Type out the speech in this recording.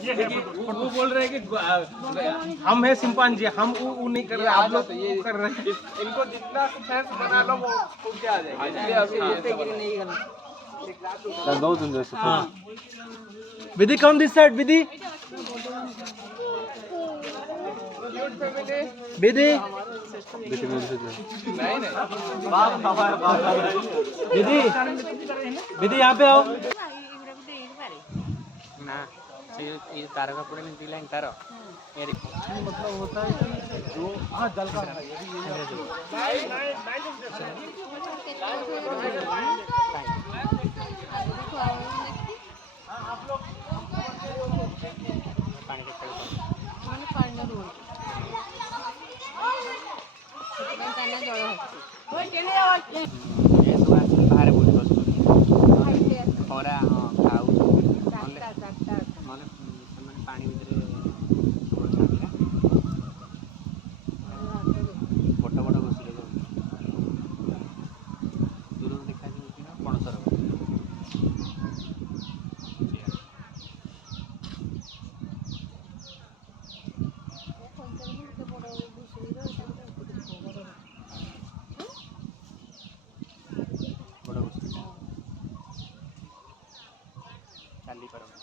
ये है वो बोल रहे हैं कि हम है चिंपांजी, हम वो नहीं कर रहे, आप लोग ये कर रहे हैं। इनको जितना सेंस बना लो वो कूद के आ जाएंगे। हाँ विधि कम दिस साइड, विधि विधि विधि विधि यहाँ पे आओ ना ये तार का पूरे नहीं लाइन तार ये देखो मतलब होता है कि जो हाँ जल का पानी के ये सब आसिक बाहर बुली बस खरा हाँ खाऊ ମାନେ ପାଣି ଭିତରେ ବଡ଼ ବଡ଼ ଘଷିରେ ଦୂରରୁ ଦେଖାଯାଉଛି ନା ପଣସର ବଡ଼ ଘଷି ଚାଲି ପାରୁନି